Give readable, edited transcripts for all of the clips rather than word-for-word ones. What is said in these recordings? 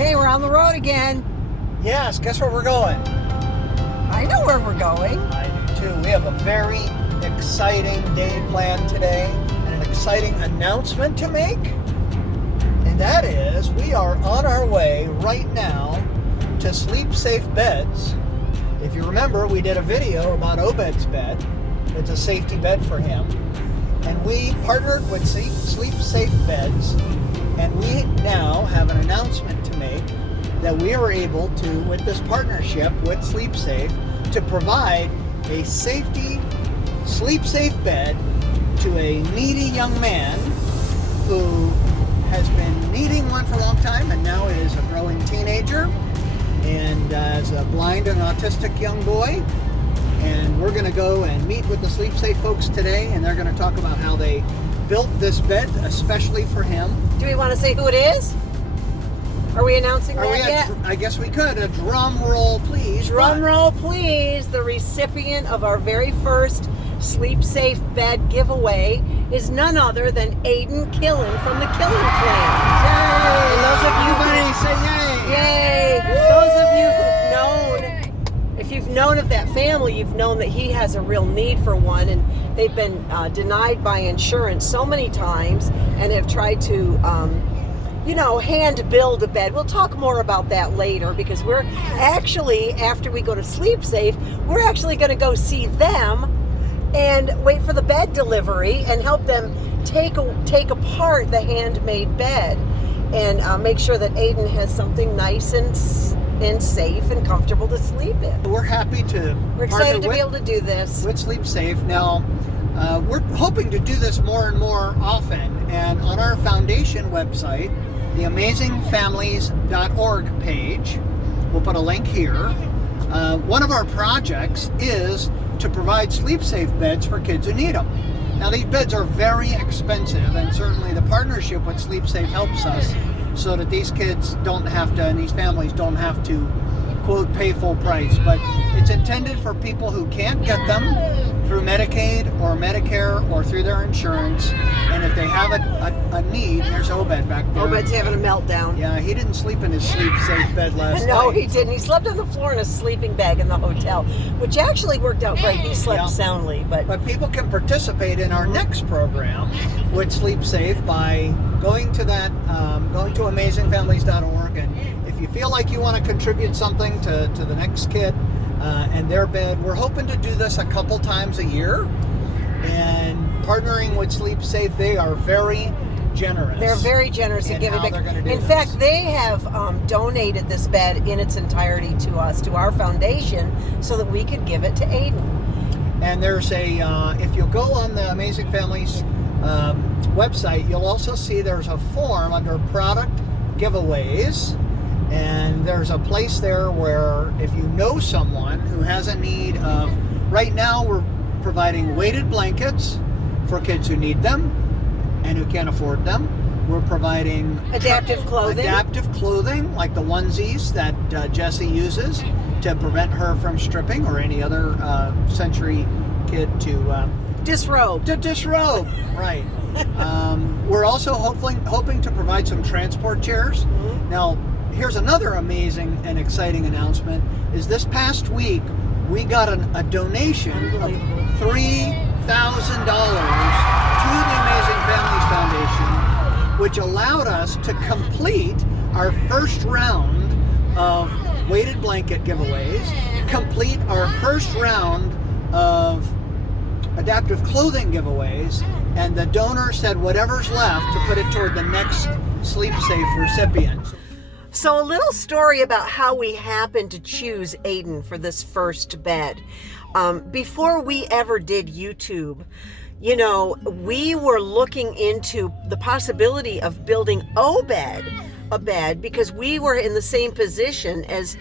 Hey, we're on the road again. Yes, guess where we're going? I know where we're going. I do too. We have a very exciting day planned today and an exciting announcement to make. And that is, we are on our way right now to SleepSafe beds. If you remember, we did a video about Obed's bed. It's a safety bed for him. And we partnered with SleepSafe beds. And we now have an announcement to make that we are able to, with this partnership with SleepSafe, to provide a SleepSafe bed to a needy young man who has been needing one for a long time and now is a growing teenager and is a blind and autistic young boy. And we're going to go and meet with the SleepSafe folks today, and they're going to talk about how they built this bed especially for him. Do we want to say who it is? Are we announcing that yet? I guess we could. A drum roll, please. Drum roll, please. The recipient of our very first SleepSafe bed giveaway is none other than Aiden Killen from the Killen Clan. Yay! And those of you Everybody say yay! Yay! Woo! Those of you who've known, if you've known of that family, you've known that he has a real need for one, and they've been denied by insurance so many times and have tried to, hand build a bed. We'll talk more about that later, because we're actually, after we go to SleepSafe, we're actually going to go see them and wait for the bed delivery and help them take apart the handmade bed and make sure that Aiden has something nice and safe and comfortable to sleep in. We're happy to. We're excited to be able to do this with SleepSafe. Now, we're hoping to do this more and more often. And on our foundation website, the amazingfamilies.org page, we'll put a link here. One of our projects is to provide SleepSafe beds for kids who need them. Now, these beds are very expensive, and certainly the partnership with SleepSafe helps us so that these kids don't have to, and these families don't have to, quote, pay full price. But it's intended for people who can't get them through Medicaid or Medicare or through their insurance. And if they have a need, there's Obed back there. Obed's having a meltdown. Yeah, he didn't sleep in his SleepSafe bed last night. No, he didn't. He slept on the floor in a sleeping bag in the hotel, which actually worked out great. He slept soundly. But people can participate in our next program with SleepSafe by going to amazingfamilies.org, and if you feel like you want to contribute something to the next kid and their bed, we're hoping to do this a couple times a year. And partnering with SleepSafe, they are very generous. They're very generous in giving back. In fact, they have donated this bed in its entirety to us, to our foundation, so that we could give it to Aiden. And there's if you'll go on the Amazing Families website, you'll also see there's a form under product giveaways, and there's a place there where if you know someone who has a need of, right now we're providing weighted blankets for kids who need them and who can't afford them. We're providing adaptive clothing like the onesies that Jessie uses to prevent her from stripping, or any other Century kid to disrobe. Right. We're also hoping to provide some transport chairs. Mm-hmm. Now, here's another amazing and exciting announcement, is this past week we got a donation of $3,000 to the Amazing Families Foundation, which allowed us to complete our first round of weighted blanket giveaways, complete our first round of adaptive clothing giveaways, and the donor said whatever's left to put it toward the next SleepSafe recipient. So a little story about how we happened to choose Aiden for this first bed. Before we ever did YouTube, we were looking into the possibility of building Obed a bed, because we were in the same position as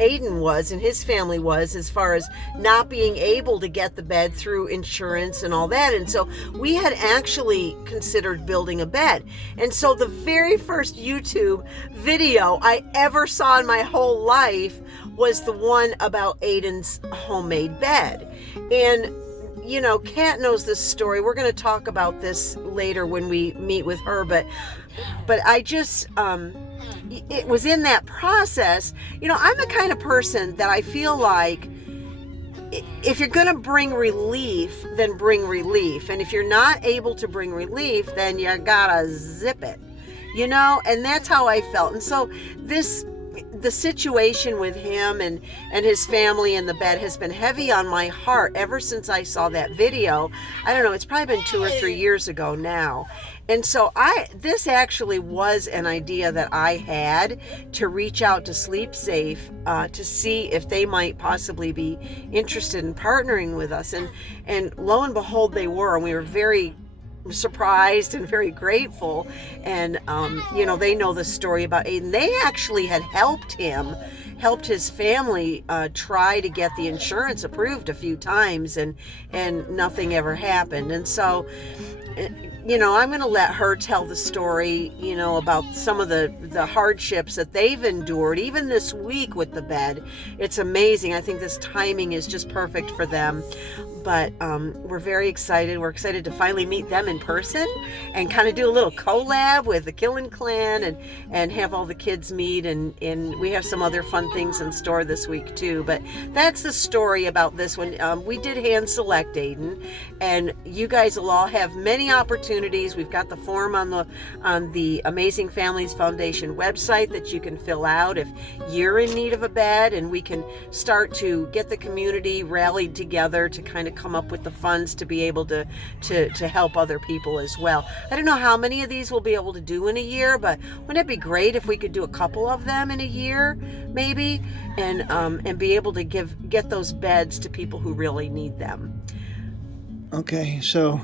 Aiden was and his family was, as far as not being able to get the bed through insurance and all that. And so we had actually considered building a bed. And so the very first YouTube video I ever saw in my whole life was the one about Aiden's homemade bed. And Kat knows this story. We're going to talk about this later when we meet with her, but I just it was in that process. You know, I'm the kind of person that I feel like if you're going to bring relief, then bring relief. And if you're not able to bring relief, then you gotta zip it, you know? And that's how I felt. And so the situation with him and his family in the bed has been heavy on my heart ever since I saw that video. I don't know, it's probably been 2 or 3 years ago now. And so this actually was an idea that I had to reach out to SleepSafe to see if they might possibly be interested in partnering with us. And lo and behold, they were. And we were very surprised and very grateful. And, you know, they know the story about Aiden. They actually had helped his family try to get the insurance approved a few times, and nothing ever happened. And so, you know, I'm going to let her tell the story, you know, about some of the hardships that they've endured, even this week with the bed. It's amazing. I think this timing is just perfect for them. But we're very excited. We're excited to finally meet them in person and kind of do a little collab with the Killen clan and have all the kids meet. And we have some other fun things in store this week too. But that's the story about this one. We did hand select Aiden, and you guys will all have many opportunities. We've got the form on the Amazing Families Foundation website that you can fill out if you're in need of a bed, and we can start to get the community rallied together to kind of come up with the funds to be able to help other people as well. I don't know how many of these we'll be able to do in a year, but wouldn't it be great if we could do a couple of them in a year, maybe, and be able to get those beds to people who really need them. Okay, so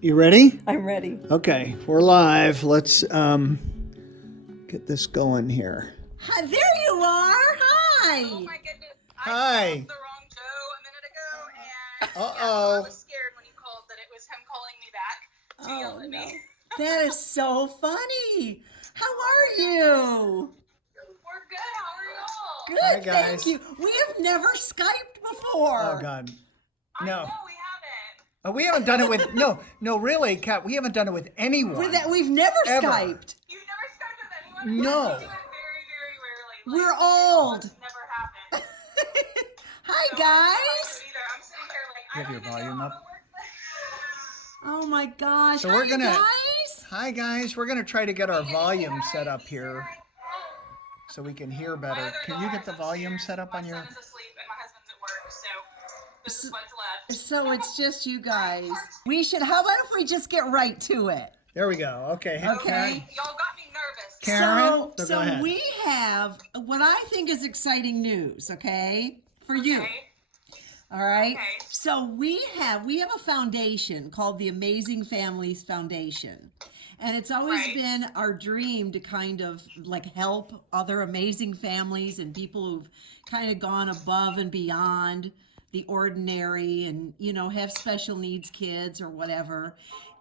you ready? I'm ready. Okay, we're live. Let's get this going here. Hi, there you are. Hi. Oh my goodness. Hi. I called the wrong Joe a minute ago, and Uh-oh. I was scared when you called that it was him calling me back to yell at me. That is so funny. How are you? We're good. How are y'all? Good, Hi, guys. thank you. We have never Skyped before. Oh God, I no. know we haven't. We haven't done it with no, really, Kat. We haven't done it with anyone. We've never Ever. Skyped. You've never Skyped with anyone? No. We do it very, very rarely. We're old. It's never happened. Hi, So guys. I'm sitting here like, You I have don't your even volume know up? how to work this. Oh my gosh. So Hi, we're gonna- guys. Hi guys, we're gonna try to get our volume set up here so we can hear better. Can you get the volume set up on your? My son is asleep and my husband's at work, so this is what's left. So it's just you guys. How about if we just get right to it? There we go. Okay. Okay. Y'all got me nervous. Karen, So go ahead. we have what I think is exciting news, okay? For you. Okay. All right. Okay. So we have a foundation called the Amazing Families Foundation. And it's always Right. been our dream to kind of like help other amazing families and people who've kind of gone above and beyond the ordinary and, you know, have special needs kids or whatever.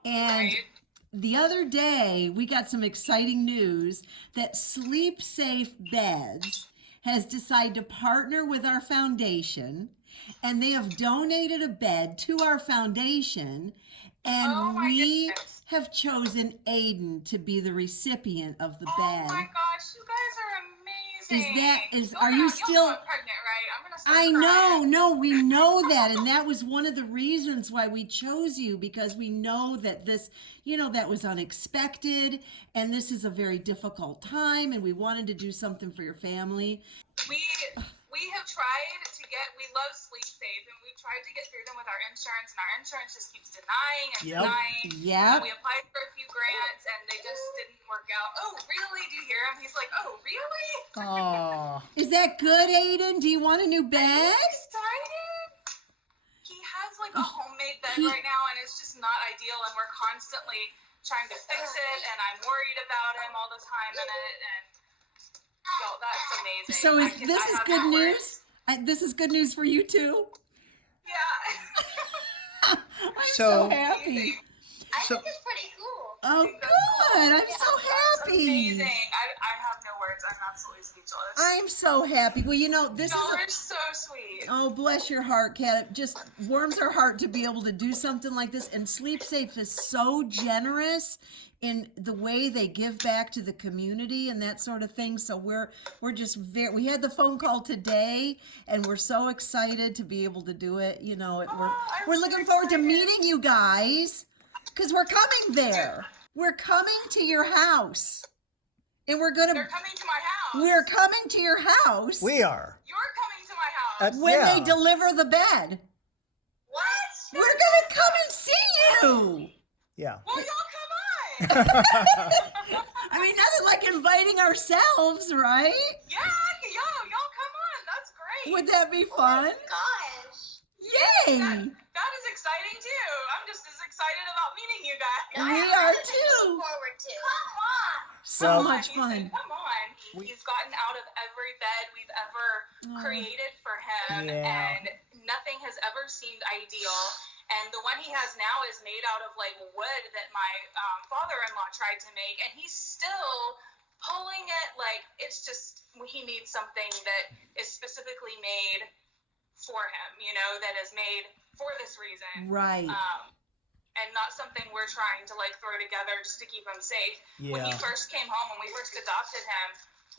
And Right. the other day, we got some exciting news that SleepSafe Beds has decided to partner with our foundation, and they have donated a bed to our foundation, and Oh my we goodness. have chosen Aiden to be the recipient of the Oh bed. my gosh, you guys are amazing. Are you You'll still- know I'm pregnant, right? I'm gonna start I crying. know, no, we know that. And that was one of the reasons why we chose you, because we know that this, you know, that was unexpected. And this is a very difficult time. And we wanted to do something for your family. We have tried to we love SleepSafe, and we've tried to get through them with our insurance, and our insurance just keeps denying and Yep. denying. Yep. We applied for a few grants, and they just didn't work out. Oh, really? Do you hear him? He's like, oh, really? Oh. Is that good, Aiden? Do you want a new bed? Excited? He has like a homemade bed He- right now, and it's just not ideal, and we're constantly trying to fix it, and I'm worried about him all the time in it, and yo, that's amazing. So I this is have good no news? words. This is good news for you too? Yeah. I'm So- so happy. I So- think it's pretty cool. Oh, good. I'm so happy. Amazing. I have no words. I'm absolutely speechless. I'm so happy. Well, you know, this Y'all is are so sweet. oh, bless your heart, Kat. It just warms our heart to be able to do something like this. And SleepSafe is so generous in the way they give back to the community and that sort of thing. So we're just we had the phone call today, and we're so excited to be able to do it. You know, we're looking forward to meeting you guys, because we're coming there. We're coming to your house. And They're coming to my house. we're coming to your house. We are. You're coming to my house. When Yeah. they deliver the bed. What? We're gonna come and see you. Yeah. Well, y'all come on. I mean, nothing like inviting ourselves, right? Yeah, y'all come on. That's great. Would that be fun? Gosh. Yay! That is exciting too. I'm just as excited about meeting you guys. We are too. Forward to. Come on. So Well- much fun. Come on. He's gotten out of every bed we've ever created for him, Yeah. and nothing has ever seemed ideal. And the one he has now is made out of like wood that my father-in-law tried to make, and he's still pulling it. Like, it's just, he needs something that is specifically made for him, you know, that is made for this reason. Right. And not something we're trying to like throw together just to keep him safe. When he Yeah. first came home, when we first adopted him,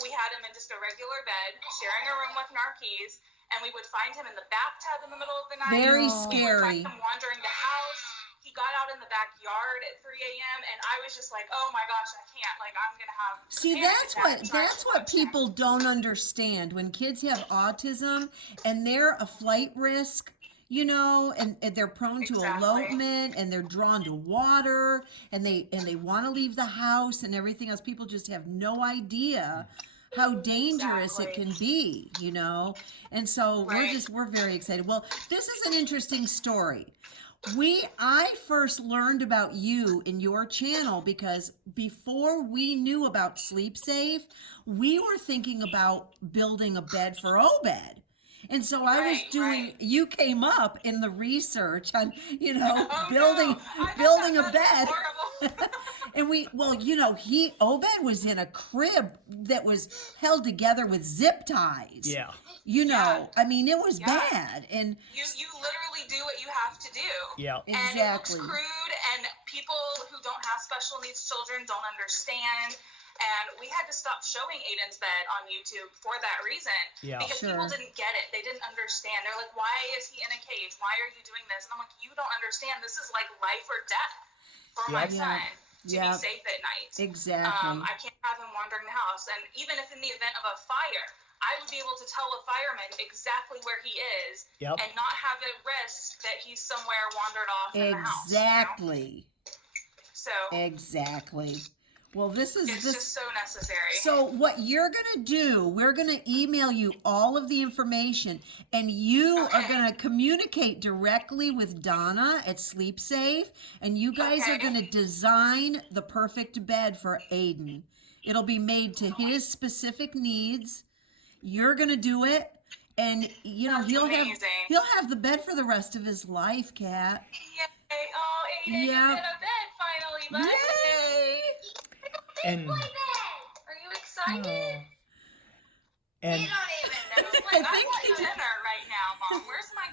we had him in just a regular bed, sharing a room with narkees, and we would find him in the bathtub in the middle of the night. Very We would scary. find him wandering the house. He got out in the backyard at 3 a.m. and I was just like, oh my gosh, I can't. Like, I'm gonna have a See, panic that's attack what trying to watch him. people don't understand. When kids have autism and they're a flight risk, you know, and they're prone to Exactly. elopement, and they're drawn to water, and they want to leave the house and everything else. People just have no idea how dangerous it Exactly. can be, you know. And so Right. we're very excited. Well, this is an interesting story. I first learned about you in your channel because before we knew about SleepSafe, we were thinking about building a bed for Obed. And so I was Right. you came up in the research on, you know, Oh, building no. I thought building a that bed. was horrible. And you know, Obed was in a crib that was held together with zip ties. Yeah. You know, I mean, it was Yeah. bad. And You literally do what you have to do. Yeah. And exactly. it looks crude, and people who don't have special needs children don't understand. And we had to stop showing Aiden's bed on YouTube for that reason. Yeah. Because Sure. people didn't get it. They didn't understand. They're like, why is he in a cage? Why are you doing this? And I'm like, you don't understand. This is like life or death for my Yep. son to Yep. be safe at night. Exactly. I can't have him wandering the house. And even if in the event of a fire, I would be able to tell a fireman exactly where he is Yep. and not have a risk that he's somewhere wandered off in the house. You know? Exactly. So Exactly. Well, it's just so necessary. So what you're going to do, we're going to email you all of the information, and you are going to communicate directly with Donna at SleepSafe, and you guys are Okay. going to design the perfect bed for Aiden. It'll be made to his specific needs. You're going to do it, and you know, That's amazing. he'll have the bed for the rest of his life, Kat. Yay. Oh, Aiden, Yeah. you get a bed finally, bud. Yay! And Are you excited? oh. And You don't even know. Like, I want dinner right now, Mom. Where's my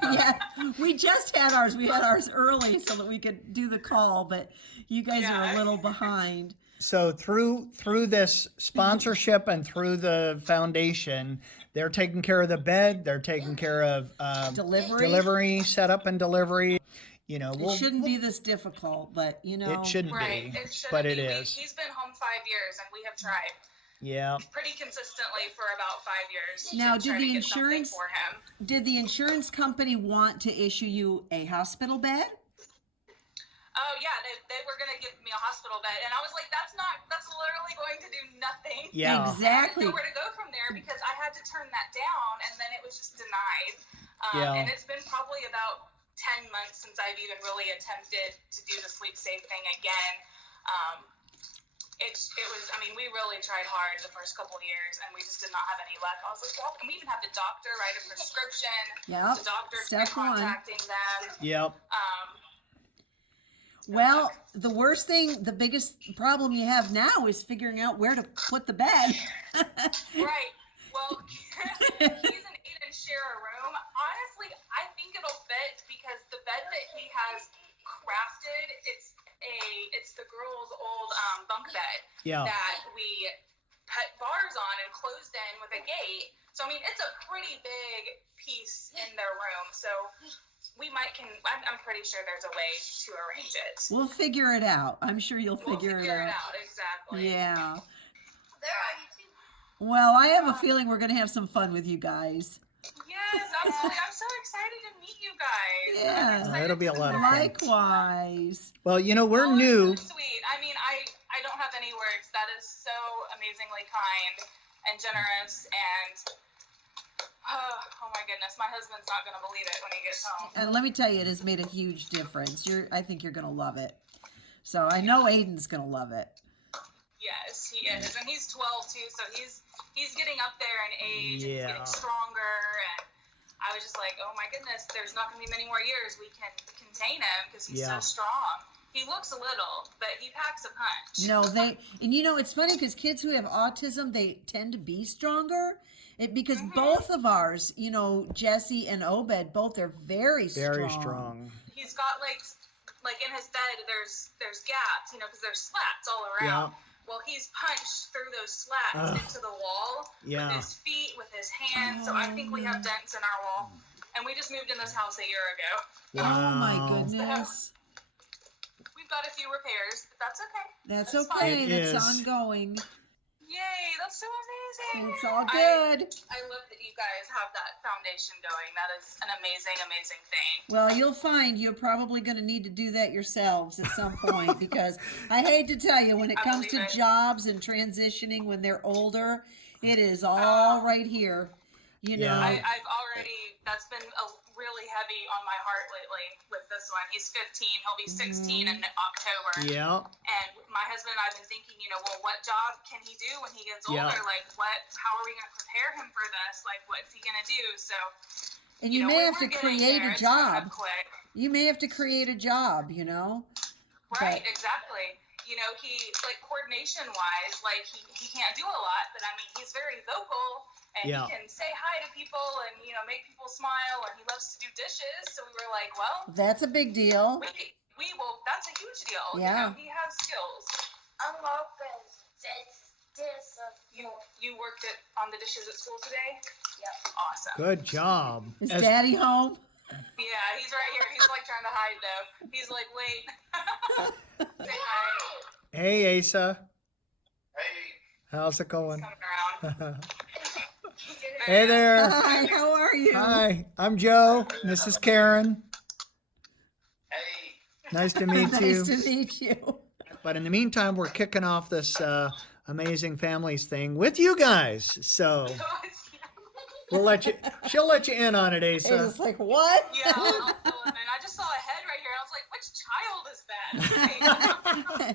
dinner? Yeah, we just had ours. We had ours early so that we could do the call, but you guys are a Yeah. little behind. so through this sponsorship and through the foundation, they're taking care of the bed. They're taking care of Delivery? setup and delivery. You know, It shouldn't be this difficult, but you know. It shouldn't Right. be, It shouldn't but it be. is. He's been home 5 years, and we have tried Yeah. pretty consistently for about 5 years. Now, to try did the to get something insurance- for him? Did the insurance company want to issue you a hospital bed? Oh yeah, they were gonna give me a hospital bed, and I was like, that's literally going to do nothing. Yeah. Exactly. I didn't know where to go from there because I had to turn that down, and then it was just denied. Yeah. And it's been probably about 10 months since I've even really attempted to do the SleepSafe thing again. It was, I mean, we really tried hard the first couple of years, and we just did not have any luck. I was like, well, and we even had the doctor write a prescription. Yep. The doctor's Step one. contacting them. Yep. Well, the worst thing, the biggest problem you have now is figuring out where to put the bed. Right. Well, he's and Aiden share a room. Honestly, I think it'll fit because the bed that he has crafted, it's the girls' old bunk bed that we put bars on and closed in with a gate. So I mean, it's a pretty big piece in their room. So I'm pretty sure there's a way to arrange it. We'll figure it out. I'm sure you'll figure it out. Exactly. Yeah. There are you too. Well, I have a feeling we're going to have some fun with you guys. Yes, absolutely. I'm so excited to meet you guys. Yeah. It'll be a lot of fun. Likewise. Well, we're new. So sweet. I mean, I don't have any words. That is so amazingly kind and generous and oh my goodness, my husband's not going to believe it when he gets home. And let me tell you, it has made a huge difference. I think you're going to love it. So I know Aiden's going to love it. Yes, he is. And he's 12 too, so he's getting up there in age and he's getting stronger. And I was just like, oh my goodness, there's not going to be many more years we can contain him because he's so strong. He looks a little, but he packs a punch. No, it's funny because kids who have autism, they tend to be stronger. Because both of ours, Jesse and Obed, both are very strong. Very strong. He's got like in his bed, there's gaps, because there's slats all around. Yeah. Well, he's punched through those slats into the wall with his feet, with his hands. So I think we have dents in our wall. And we just moved in this house a year ago. Wow. Oh my goodness. So we've got a few repairs, but that's okay. That's okay. That's ongoing. Yay, that's so amazing. It's all good. I love that you guys have that foundation going. That is an amazing, amazing thing. Well, you'll find you're probably going to need to do that yourselves at some point because I hate to tell you, when it comes to jobs and transitioning when they're older, it is all right here. I've already, that's been really heavy on my heart lately with this one. He's 15. He'll be 16 in October. Yeah. And my husband and I have been thinking, what job can he do when he gets older? Like, how are we going to prepare him for this? Like, what's he going to do? So, and you may have to create a job. You may have to create a job, Right, exactly. He, coordination-wise, he can't do a lot, but, he's very vocal. And he can say hi to people and, make people smile, and he loves to do dishes. So we were like, well, that's a big deal. We will, that's a huge deal. Yeah. He has skills. I'm open. You worked on the dishes at school today? Yep. Awesome. Good job. Is Daddy home? Yeah, he's right here. He's trying to hide though. He's like, wait. Say hi. Hey, Asa. Hey. How's it going? Coming around. Hey there. Hi, how are you? Hi, I'm Joe. This is Ciaran. Hey. Nice to meet you. Nice to meet you. But in the meantime, we're kicking off this amazing families thing with you guys. So she'll let you in on it, Asa. It's like, what? Yeah, I'll fill him in. I just saw a head right here. I was like, which child is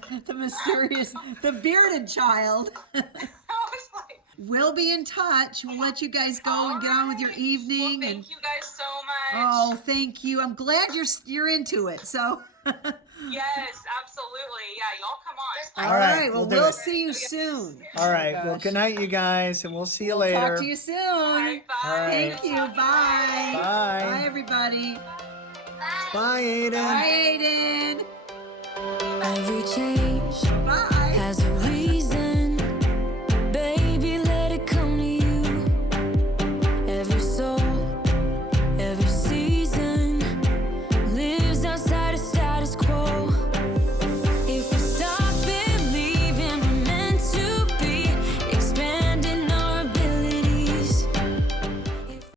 that? The mysterious, the bearded child. I was like, we'll be in touch. We'll let you guys go and get on with your evening. Well, thank you guys so much. Oh, thank you. I'm glad you're into it. So. Yes, absolutely. Yeah, y'all come on. All right. Well, we'll it. See you soon. All right. Well, good night, you guys, and we'll see you later. Talk to you soon. All right, bye. All right. Thank you. Bye. Bye. Bye, everybody. Bye, Aiden. Bye, Aiden. Every change Bye.